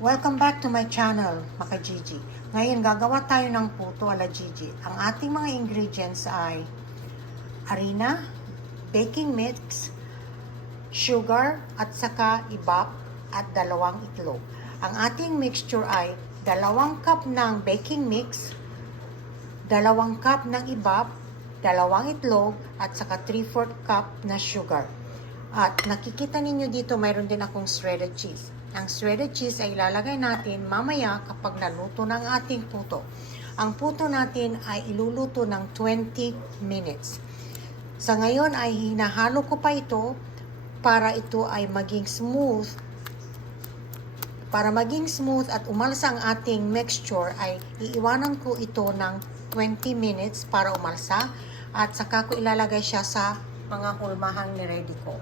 Welcome back to my channel, Maka Gigi. Ngayon, gagawa tayo ng puto ala Gigi. Ang ating mga ingredients ay harina, baking mix, sugar, at saka ibap, at 2 itlog. Ang ating mixture ay 2 cup ng baking mix, 2 cup ng ibap, 2 itlog, at saka 3/4 cup na sugar. At nakikita ninyo dito, mayroon din akong shredded cheese. Ang shredded cheese ay ilalagay natin mamaya kapag naluto ng ating puto. Ang puto natin ay iluluto ng 20 minutes. Sa ngayon ay hinahalo ko pa ito para ito ay maging smooth. Para maging smooth at umalsa ang ating mixture ay iiwanan ko ito ng 20 minutes para umalsa at saka ko ilalagay siya sa mga hulmahang ni-ready ko.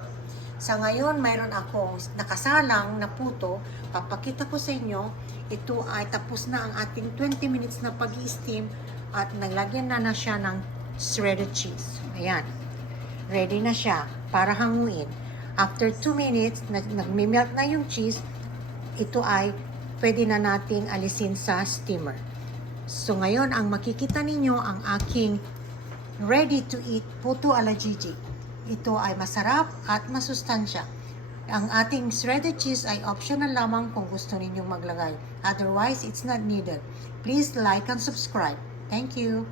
Sa ngayon, mayroon akong nakasalang na puto. Papakita ko sa inyo. Ito ay tapos na ang ating 20 minutes na pag-i-steam at naglagyan na siya ng shredded cheese. Ayan. Ready na siya para hanguin. After 2 minutes, nagme-melt na yung cheese. Ito ay pwede na nating alisin sa steamer. So ngayon, ang makikita ninyo ang aking ready to eat puto ala Gigi. Ito ay masarap at masustansya. Ang ating shredded cheese ay optional lamang kung gusto ninyong maglagay. Otherwise, it's not needed. Please like and subscribe. Thank you.